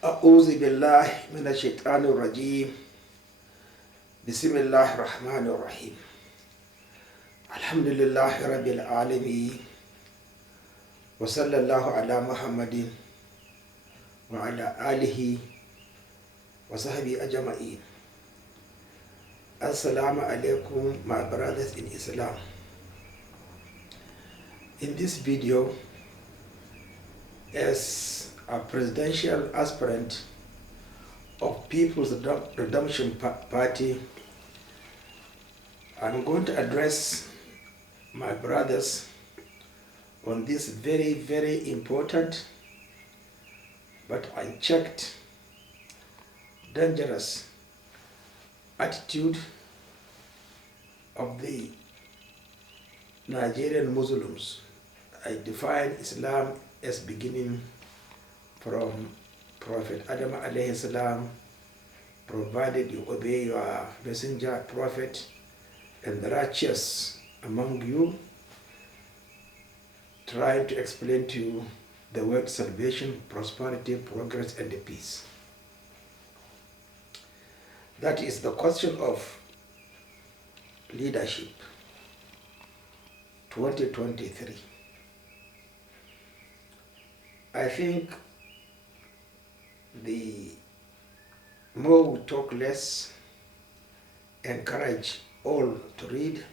أعوذ بالله من الشيطان الرجيم بسم الله الرحمن الرحيم الحمد لله رب العالمين وصلى الله على محمد وعلى آله وصحبه أجمعين. Assalamu alaikum, my brothers in Islam. In this video, as a presidential aspirant of People's Redemption Party, I'm going to address my brothers on this very, very important but unchecked, dangerous attitude of the Nigerian Muslims. I define Islam as beginning from Prophet Adam alayhi salam, provided you obey your messenger, prophet, and the righteous among you, trying to explain to you the word salvation, prosperity, progress, and peace. That is the question of leadership 2023. I think the more we talk less, encourage all to read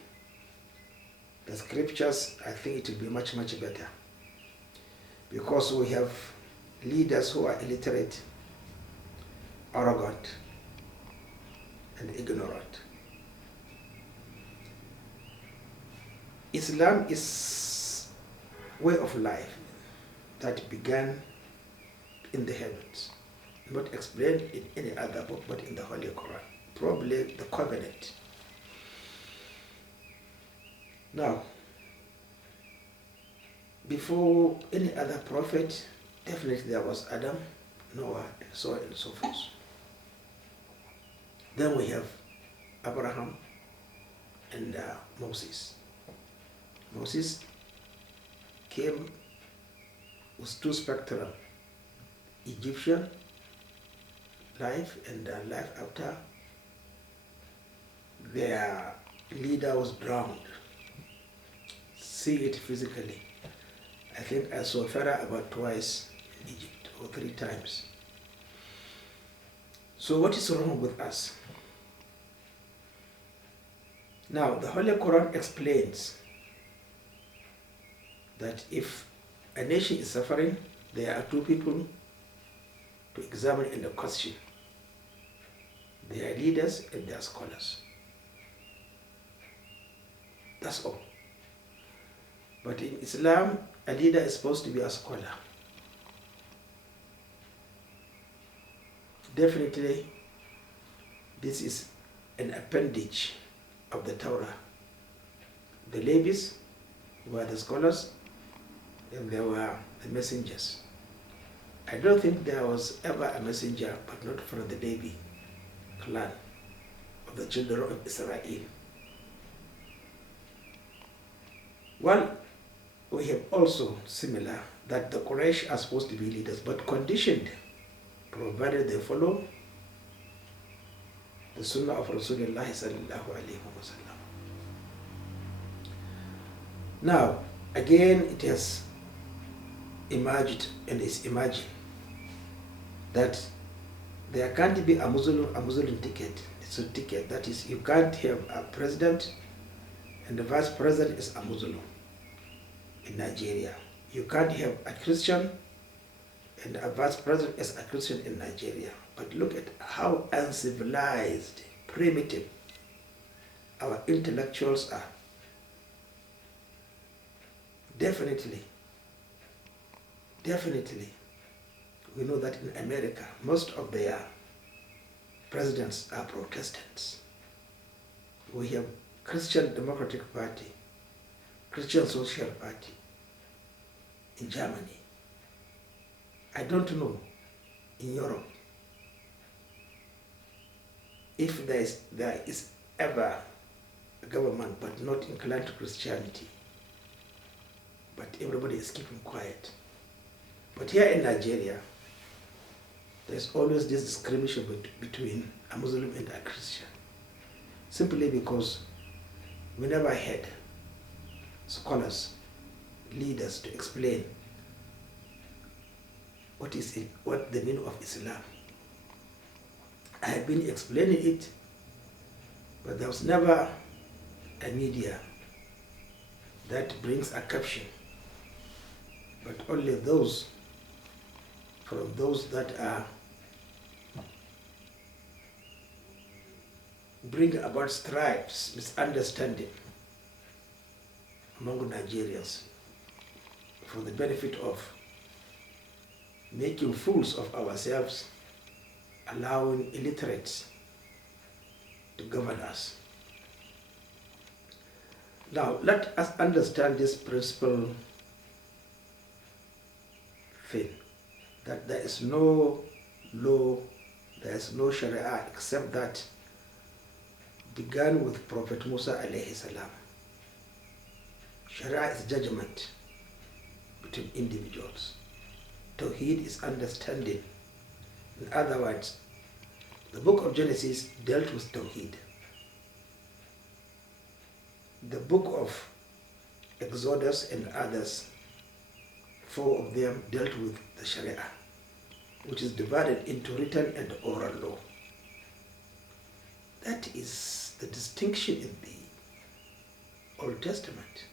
the scriptures, I think it will be much, much better. Because we have leaders who are illiterate, arrogant, and ignorant. Islam is way of life that began in the heavens, not explained in any other book but in the Holy Quran, probably the covenant. Now, before any other prophet, definitely there was Adam, Noah, and so on and so forth. Then we have Abraham and Moses. Moses came with two spectrum, Egyptian life and life after their leader was drowned. See it physically. I think I saw Pharaoh about twice in Egypt, or 3 times. So what is wrong with us? Now, the Holy Quran explains that if a nation is suffering, there are 2 people to examine and to question. They are leaders and they are scholars. That's all. But in Islam, a leader is supposed to be a scholar. Definitely, this is an appendage of the Torah. The Levites were the scholars and they were the messengers. I don't think there was ever a messenger, but not from the Levi clan of the children of Israel. Well, we have also similar that the Quraysh are supposed to be leaders, but conditioned, provided they follow the Sunnah of Rasulullah sallallahu alaihi wasallam. Now, again, it has emerged and is emerging that there can't be a Muslim ticket. It's a ticket. That is, you can't have a president and the vice president is a Muslim in Nigeria. You can't have a Christian and a vice president is a Christian in Nigeria. But look at how uncivilized, primitive our intellectuals are. Definitely, we know that in America, most of their presidents are Protestants. We have Christian Democratic Party, Christian Social Party in Germany. I don't know in Europe if there is ever a government but not inclined to Christianity. But everybody is keeping quiet. But here in Nigeria, there's always this discrimination between a Muslim and a Christian, simply because we never had scholars, leaders to explain what the meaning of Islam. I have been explaining it, but there was never a media that brings a caption, but only those that are bring about stripes, misunderstanding among Nigerians for the benefit of making fools of ourselves, allowing illiterates to govern us. Now, let us understand this principle thing, that there is no law, there is no Sharia except that began with Prophet Musa alayhi salam. Sharia is judgment between individuals. Tawheed is understanding. In other words, the book of Genesis dealt with Tawheed. The book of Exodus and others, 4 of them dealt with the Sharia, which is divided into written and oral law. That is the distinction in the Old Testament.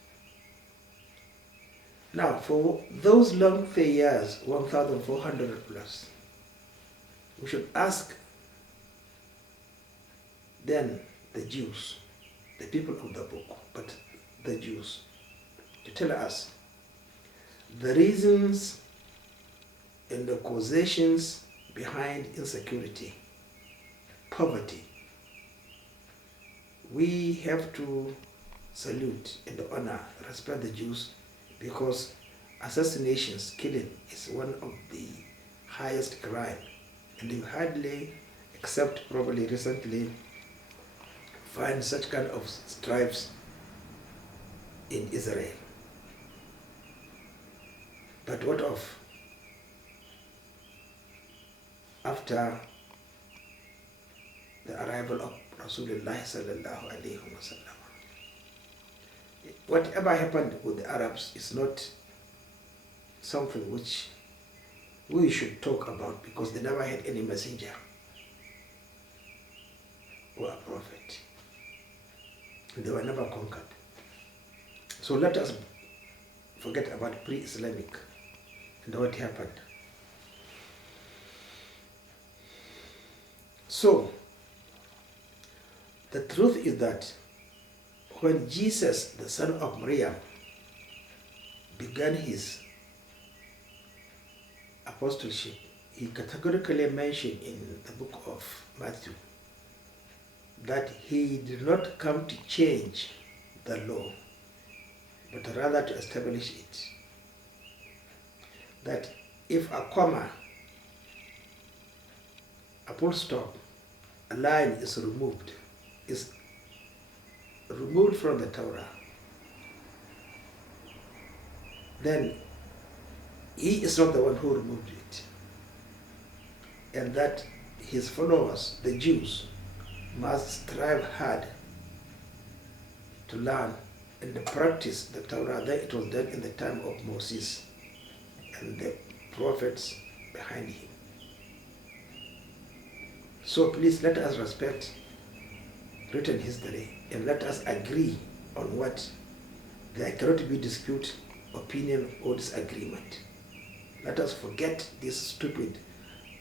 Now, for those lengthy years, 1,400 plus, we should ask then the Jews, the people of the book, but the Jews, to tell us the reasons and the causations behind insecurity, poverty. We have to salute and honor, respect the Jews, because assassinations, killing, is one of the highest crime, and you hardly, except probably recently, find such kind of stripes in Israel. But what of after the arrival of Rasulullah sallallahu alaihi wasallam? Whatever happened with the Arabs is not something which we should talk about, because they never had any messenger or a prophet. They were never conquered. So let us forget about pre-Islamic and what happened. So, the truth is that when Jesus, the son of Maryam, began his apostleship, he categorically mentioned in the book of Matthew that he did not come to change the law, but rather to establish it. That if a comma, a full stop, a line is removed from the Torah, then he is not the one who removed it. And that his followers, the Jews, must strive hard to learn and practice the Torah. That it was done in the time of Moses and the prophets behind him. So please let us respect written history and let us agree on what there cannot be dispute, opinion, or disagreement. Let us forget this stupid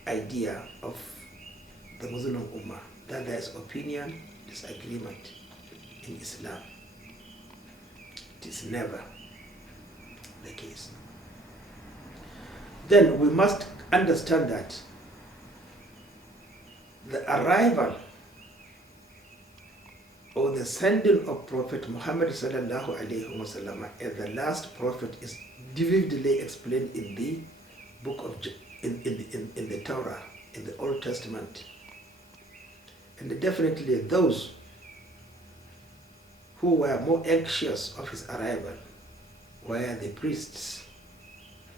idea of the Muslim Ummah that there is opinion, disagreement in Islam. It is never the case. Then we must understand that the arrival or the sending of Prophet Muhammad sallallahu alaihi wasallam as the last prophet is vividly explained in the book of in the Torah, in the Old Testament. And definitely those who were more anxious of his arrival were the priests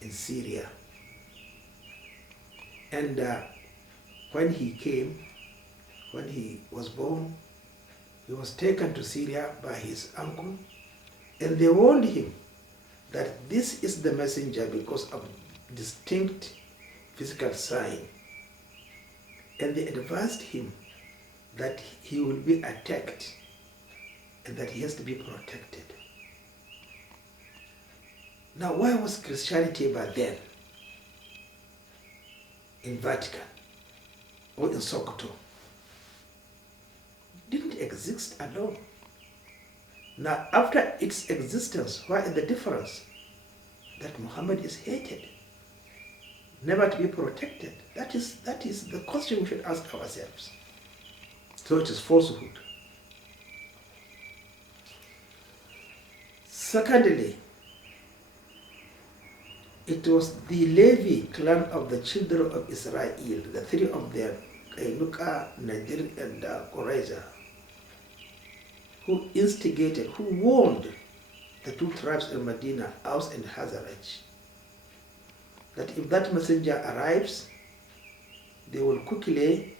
in Syria. And when he was born, he was taken to Syria by his uncle, and they warned him that this is the messenger because of distinct physical sign. And they advised him that he will be attacked and that he has to be protected. Now, why was Christianity by then in Vatican or in Sokoto? It didn't exist alone. Now, after its existence, what is the difference? That Muhammad is hated, never to be protected. That is the question we should ask ourselves. So it is falsehood. Secondly, it was the Levi clan of the children of Israel, the three of them, Kainuka, Nadir, and Qurayza, who instigated, who warned the two tribes in Medina, Aus and Hazaraj, that if that messenger arrives, they will quickly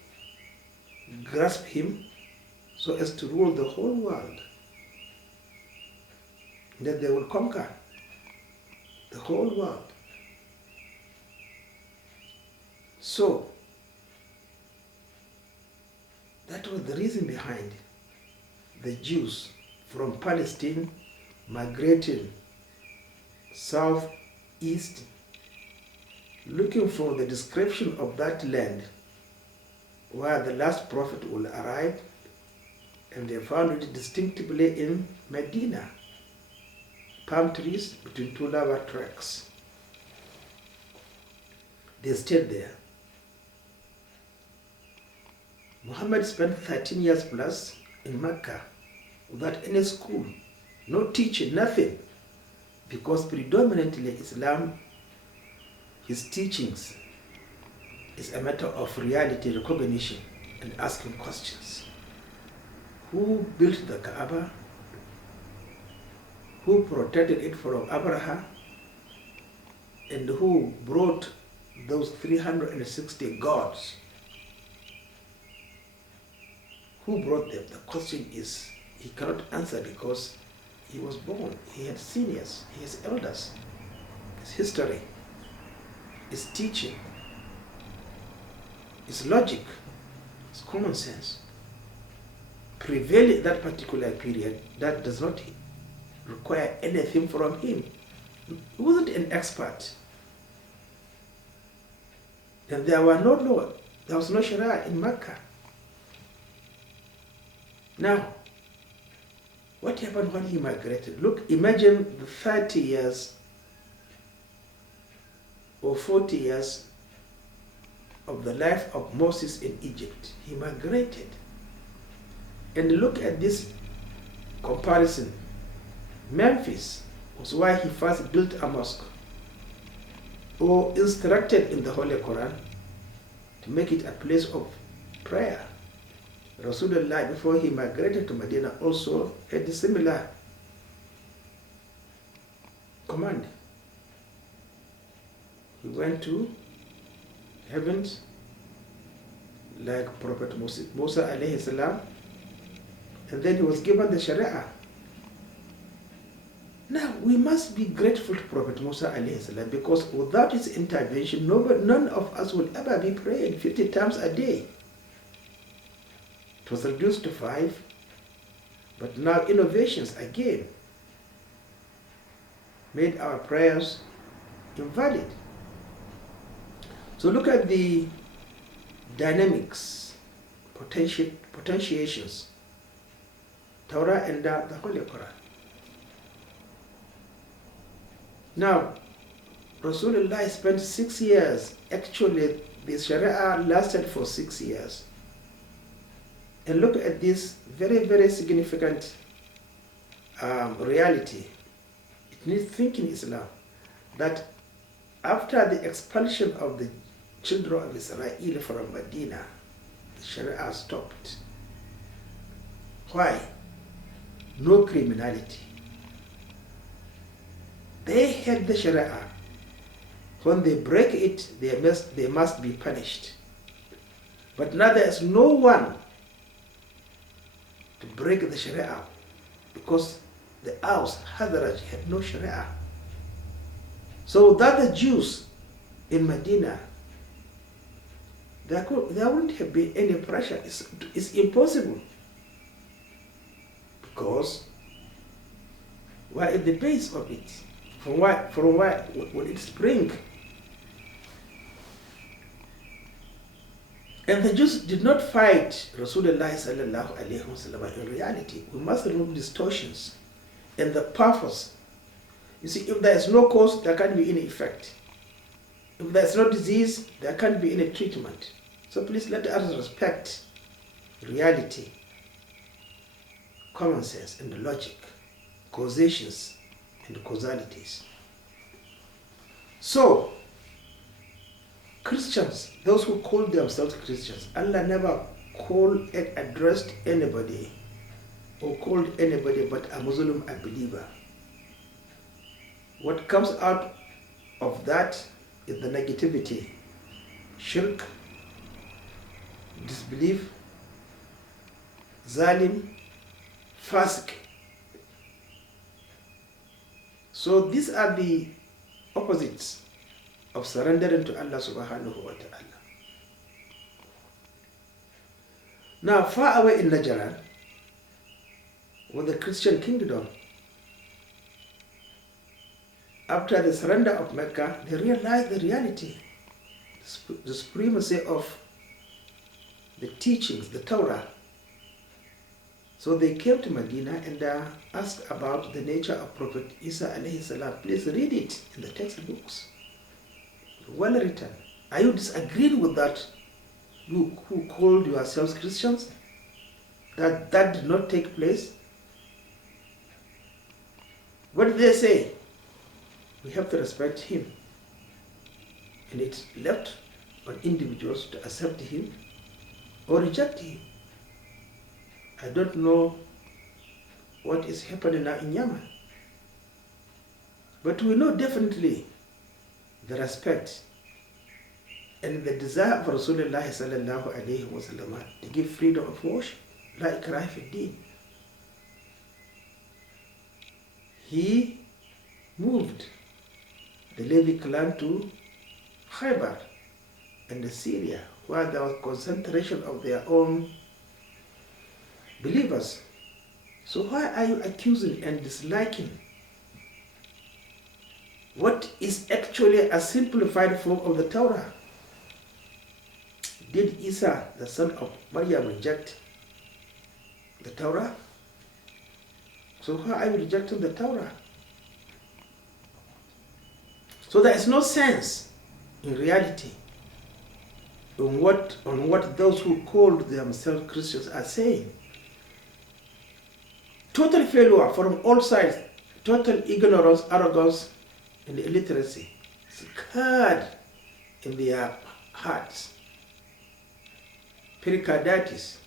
grasp him so as to rule the whole world. That they will conquer the whole world. So, that was the reason behind the Jews from Palestine migrating southeast, looking for the description of that land where the last prophet will arrive, and they found it distinctively in Medina, palm trees between two lava tracks. They stayed there. Muhammad spent 13 years plus in Mecca without any school, no teaching, nothing, because predominantly Islam, his teachings, is a matter of reality recognition and asking questions. Who built the Kaaba? Who protected it from Abraha? And who brought those 360 gods? Who brought them? The question is, he cannot answer because he was born. He had seniors, he has elders. His history, his teaching, his logic, his common sense prevail in that particular period. That does not require anything from him. He wasn't an expert. And there were no law. There was no Sharia in Mecca. Now, what happened when he migrated? Look, imagine the 30 years or 40 years of the life of Moses in Egypt. He migrated. And look at this comparison. Memphis was why he first built a mosque, or instructed in the Holy Quran to make it a place of prayer. Rasulullah, before he migrated to Medina, also had a similar command. He went to heavens like Prophet Musa alayhi salam, and then he was given the Sharia. Now, we must be grateful to Prophet Musa alayhi salam, because without his intervention, none of us will ever be praying 50 times a day. It was reduced to 5, but now innovations again made our prayers invalid. So look at the dynamics, potentiations, Torah and the Holy Quran. Now, Rasulullah spent 6 years. Actually, the Sharia lasted for 6 years. And look at this very, very significant reality. It needs thinking Islam, that after the expulsion of the children of Israel from Medina, the Sharia stopped. Why? No criminality. They had the Sharia. When they break it, they must be punished. But now there is no one to break the Sharia, because the Aus, Hazaraj had no Sharia. So that the Jews in Medina, there wouldn't have been any pressure. It's impossible. Because we're at the base of it. From where will it spring? And the Jews did not fight Rasulullah sallallahu alaihi wasallam in reality. We must remove distortions and the purpose. You see, if there is no cause, there can't be any effect. If there is no disease, there can't be any treatment. So please let us respect reality, common sense and logic, causations and causalities. So, Christians, those who call themselves Christians, Allah never called and addressed anybody or called anybody but a Muslim, a believer. What comes out of that is the negativity, shirk, disbelief, zalim, fasik. So these are the opposites of surrendering to Allah subhanahu wa ta'ala. Now, far away in Najran, with the Christian kingdom, after the surrender of Mecca, they realized the reality, the supremacy of the teachings, the Torah. So they came to Medina and asked about the nature of Prophet Isa alayhi salam. Please read it in the textbooks. Well written. Are you disagreeing with that? You who called yourselves Christians? That did not take place? What did they say? We have to respect him. And it's left on individuals to accept him or reject him. I don't know what is happening now in Yemen. But we know definitely the respect and the desire of Rasulullah sallallahu alayhi wa sallam to give freedom of worship, la ikraha fi din. He moved the Levi clan to Khaybar and Syria, where there was concentration of their own believers. So why are you accusing and disliking what is actually a simplified form of the Torah? Did Isa, the son of Maryam, reject the Torah? So why are you rejecting the Torah? So there is no sense in reality on what those who called themselves Christians are saying. Total failure from all sides, total ignorance, arrogance, and illiteracy scarred in their hearts. Pericarditis.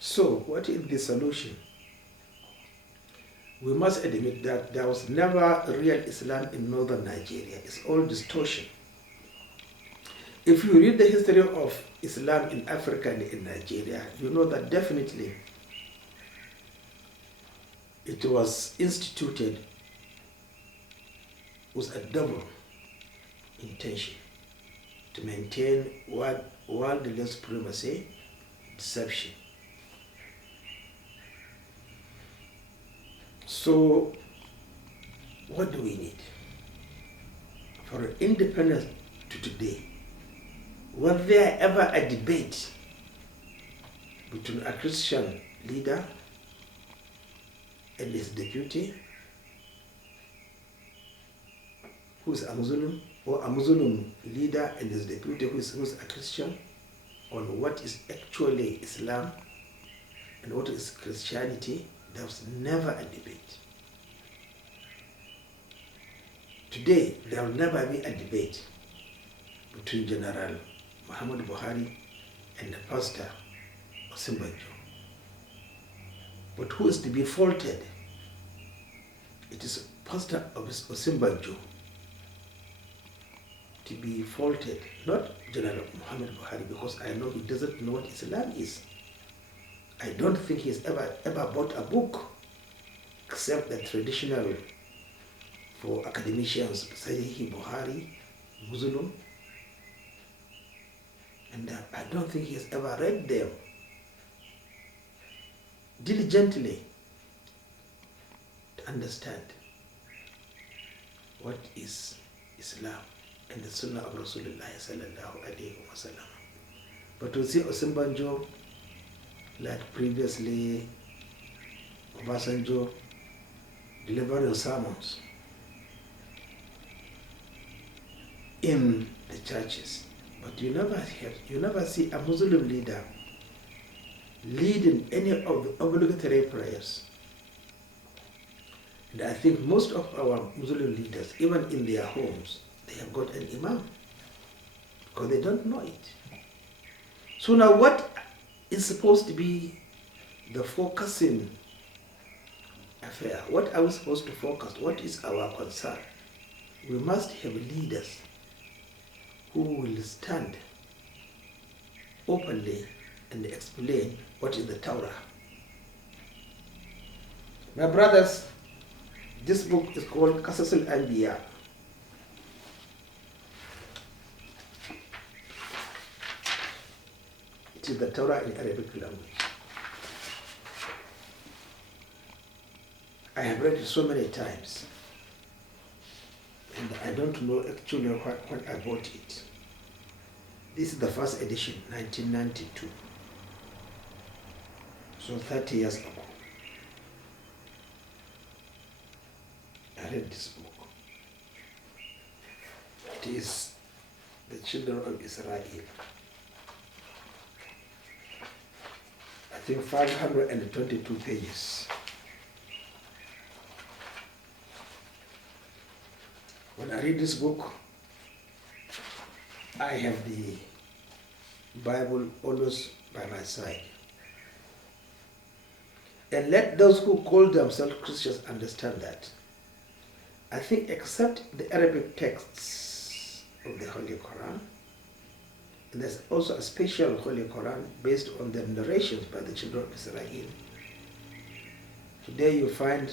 So, what is the solution? We must admit that there was never real Islam in northern Nigeria. It's all distortion. If you read the history of Islam in Africa and in Nigeria, you know that definitely it was instituted with a double intention to maintain worldly supremacy, deception. So, what do we need? For independence to today, was there ever a debate between a Christian leader and his deputy, who is a Muslim, or a Muslim leader and his deputy who is a Christian, on what is actually Islam and what is Christianity? There was never a debate. Today, there will never be a debate between General Muhammad Buhari and the pastor Osinbajo. But who is to be faulted? It is Pastor Osinbajo. to be faulted, not General Muhammad Buhari, because I know he doesn't know what Islam is. I don't think he's ever bought a book, except the traditional for academicians, Sahih Buhari, Muslim, and I don't think he's ever read them diligently to understand what is Islam and the Sunnah of Rasulullah sallallahu alaihi wasallam. But we see Osimbanjo, like previously, Obasanjo, delivering sermons in the churches, but you never see a Muslim leader leading any of the obligatory prayers. And I think most of our Muslim leaders, even in their homes, they have got an imam because they don't know it. So now what is supposed to be the focusing affair? What are we supposed to focus? What is our concern? We must have leaders who will stand openly and explain what is the Torah. My brothers, this book is called Qasasul Anbiya. It is the Torah in Arabic language. I have read it so many times, and I don't know actually when I bought it. This is the first edition, 1992. So 30 years ago. I read this book. It is the children of Israel. I think 522 pages. When I read this book, I have the Bible always by my side. And let those who call themselves Christians understand that. I think except the Arabic texts of the Holy Quran, and there's also a special Holy Quran based on the narrations by the children of Israel. Today you find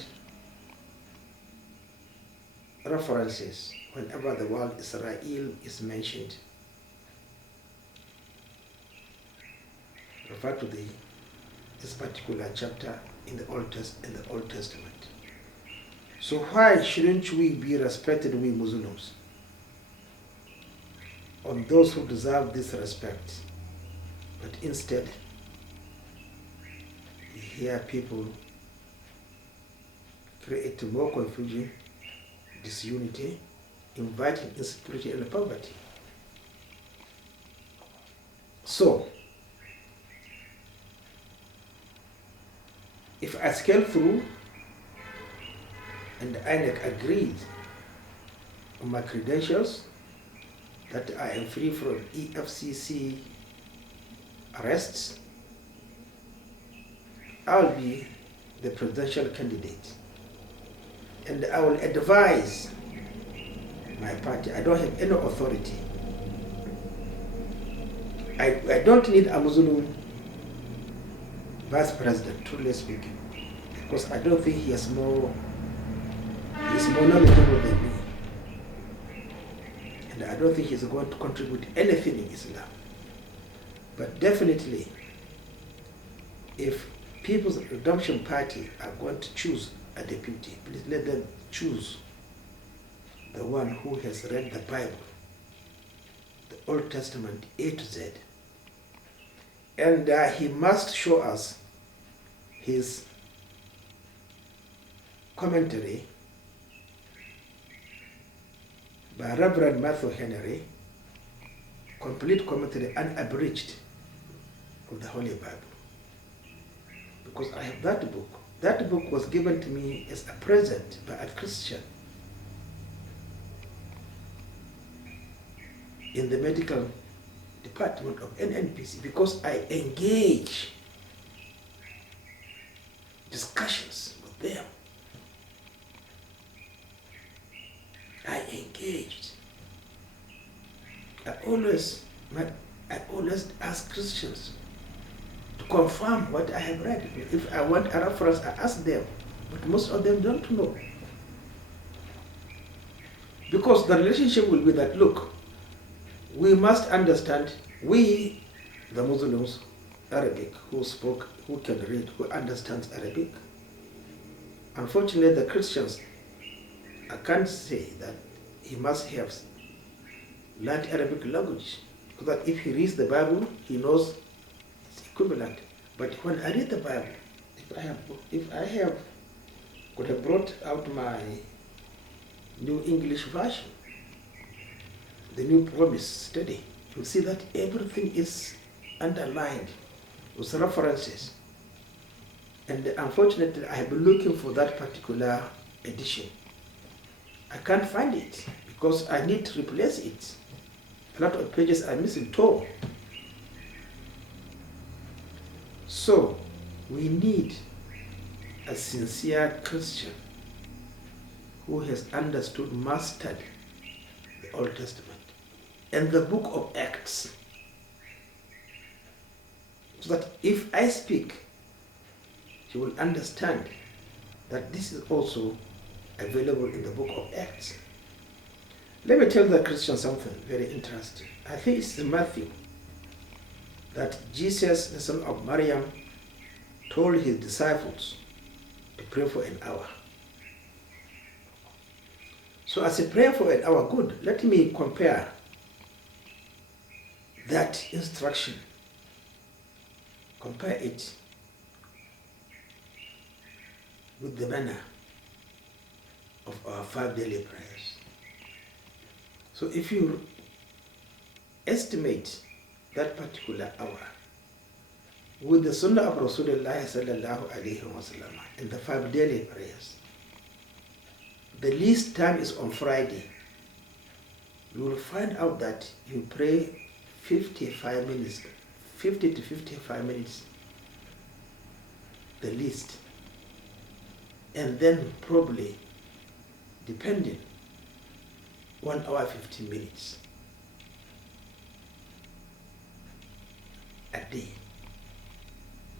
references whenever the word Israel is mentioned. Refer to this particular chapter in the Old Testament. So why shouldn't we be respected, we Muslims, on those who deserve this respect? But instead, you hear people creating more confusion, disunity, inviting insecurity and poverty. So, if I scale through and INEC agreed on my credentials that I am free from EFCC arrests, I'll be the presidential candidate. And I will advise my party. I don't have any authority. I don't need a Muslim vice president, truly speaking, because I don't think he's more knowledgeable than me. And I don't think he's going to contribute anything in Islam. But definitely, if People's Redemption Party are going to choose a deputy, please let them choose the one who has read the Bible, the Old Testament A to Z. And he must show us his commentary by Reverend Matthew Henry, complete commentary unabridged of the Holy Bible. Because I have that book. That book was given to me as a present by a Christian in the medical department of NNPC, because I engage discussions with them. I engaged. always ask Christians to confirm what I have read. If I want a reference, I ask them, but most of them don't know. Because the relationship will be that, look, we must understand, we, the Muslims, Arabic, who can read, who understands Arabic. Unfortunately, the Christians, I can't say that he must have learned Arabic language, because that if he reads the Bible, he knows its equivalent. But when I read the Bible, if I could have brought out my New English Version, the New Promise Study, you'll see that everything is underlined with references. And unfortunately, I have been looking for that particular edition. I can't find it because I need to replace it. A lot of pages are missing too. So, we need a sincere Christian who has understood, mastered the Old Testament and the book of Acts. So that if I speak, he will understand that this is also available in the book of Acts. Let me tell the Christian something very interesting. I think it's in Matthew that Jesus, the son of Maryam, told his disciples to pray for an hour. So as a prayer for an hour, good, let me compare that instruction, compare it with the manner of our 5 daily prayers. So if you estimate that particular hour with the Sunnah of Rasulullah sallallahu alayhi wa sallam and the 5 daily prayers, the least time is on Friday. You will find out that you pray 55 minutes, 50 to 55 minutes, the least. And then probably, depending, 1 hour 15 minutes a day,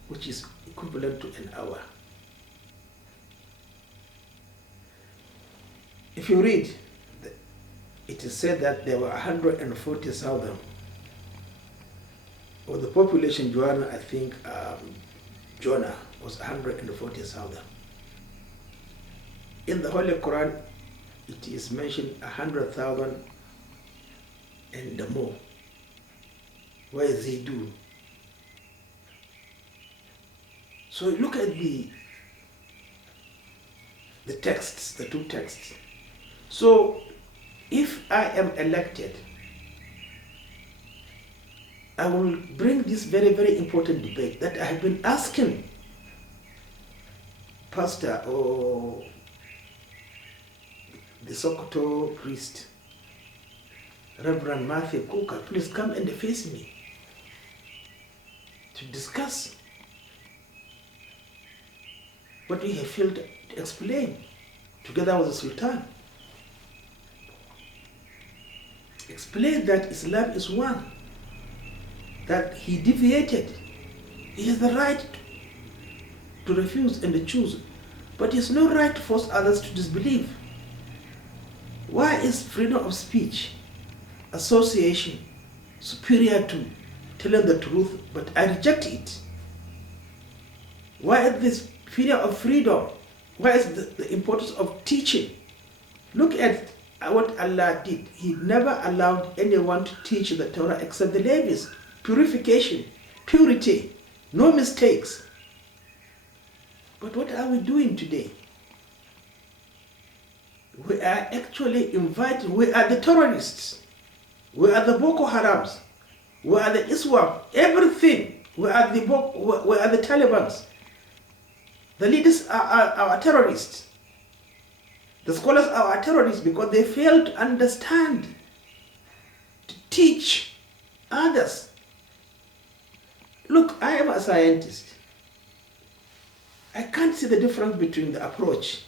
which is equivalent to an hour. If you read, it is said that there were 140,000, or the population Jonah, I think Jonah was 140,000. In the Holy Quran, it is mentioned 100,000 and more. Where is he do? So look at the texts, the 2 texts. So if I am elected, I will bring this very, very important debate that I have been asking Pastor or the Sokoto priest, Reverend Matthew Kuka, please come and face me to discuss what we have failed to explain together with the Sultan. Explain that Islam is one, that he deviated. He has the right to refuse and to choose, but he has no right to force others to disbelieve. Why is freedom of speech, association, superior to telling the truth, but I reject it? Why is this period of freedom? Why is the importance of teaching? Look at what Allah did. He never allowed anyone to teach the Torah except the Levites. Purification, purity, no mistakes. But what are we doing today? We are actually inviting, we are the terrorists, we are the Boko Harams, we are the ISWAP, everything. We are the Taliban. The leaders are our terrorists. The scholars are our terrorists because they fail to understand, to teach others. Look, I am a scientist. I can't see the difference between the approach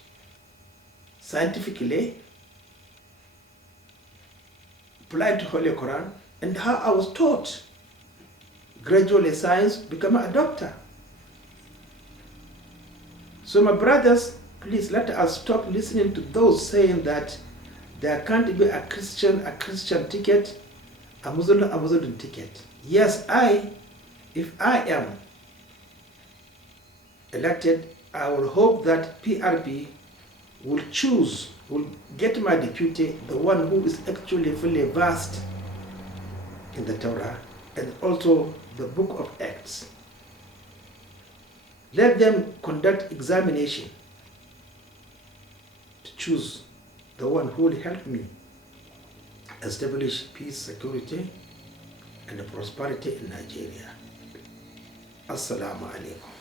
scientifically applied to Holy Quran and how I was taught. Gradually science become a doctor. So my brothers, please let us stop listening to those saying that there can't be a Christian ticket, a Muslim ticket. Yes, if I am elected, I will hope that PRP will get my deputy, the one who is actually fully versed in the Torah and also the book of Acts. Let them conduct examination to choose the one who will help me establish peace, security, and prosperity in Nigeria. Assalamu alaikum.